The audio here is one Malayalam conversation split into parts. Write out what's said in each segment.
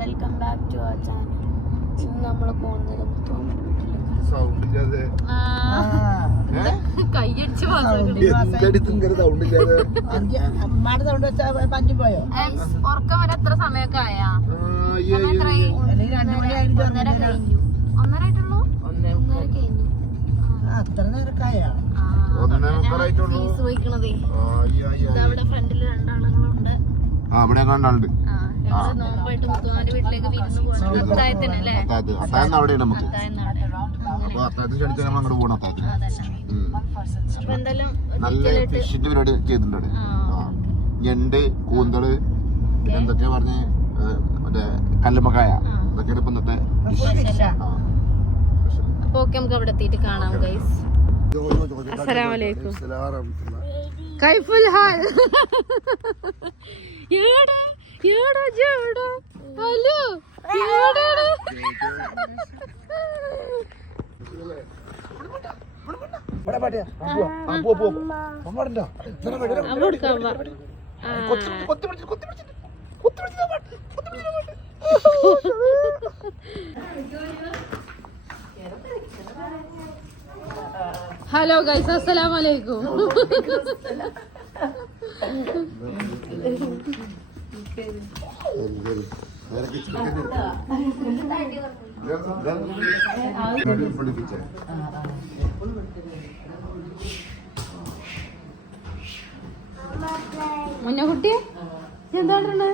Welcome back to our channel. ഇന്ന് നമ്മൾ പോകുന്നത് ഉറക്കം വരെ എത്ര സമയമൊക്കെ ആയാ? 1:30 ആയിട്ടുള്ളൂ. അത്ര നേരക്കായോ? ഫീസ് പോയിക്കണതേ അവിടെ ഫ്രണ്ടില് രണ്ടാളുകളുണ്ട്. അവിടെ കണ്ടാളുണ്ട്. നോമ്പായിട്ട് മുത്തുമാന്റെ വീട്ടിലേക്ക് വിരുന്ന് പോകണം. അത്തായത്തിനല്ലേ? അവിടെയാണ് നമുക്ക്. അപ്പൊ അത്തായത്തിന് ക്ഷണിച്ചാൽ നമ്മൾ അങ്ങോട്ട് പോകണം. അത്തായത്തിന് അപ്പൊ എന്തായാലും നല്ല ഫിഷിന്റെ പരിപാടി ചെയ്തിട്ടുണ്ട്. ഞണ്ട്, കൂന്തള്, പിന്നെ എന്തൊക്കെയാ പറഞ്ഞ് മറ്റേ കല്ലുമ്മക്കായ, ഇതൊക്കെയാണ് ഇപ്പൊ ഇന്നത്തെ. അപ്പൊ ഓക്കെ, നമുക്ക് അവിടെ എത്തിയിട്ട് കാണാം ഗൈസ്. അസ്സലാമലൈക്കും. കൈഫുൽ ഹാൽ. ഹലോ, ഹലോ ഗൈസ്, അസ്സലാമലൈക്കും. മുന്നക്കുട്ടിയെ എന്താണ്?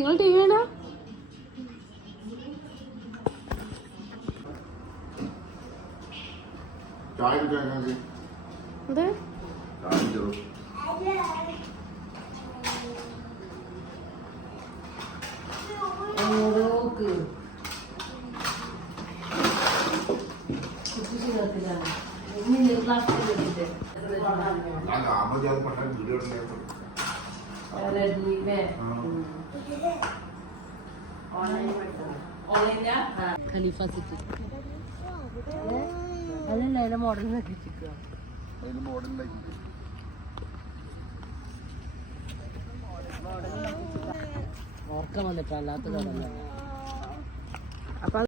നിങ്ങൾ ടി വി വേണോ? എന്ത് ഖലീഫ സിറ്റി അതല്ല അതിന്റെ മോഡൽ ഓർക്കം വന്നിട്ട് അല്ലാത്ത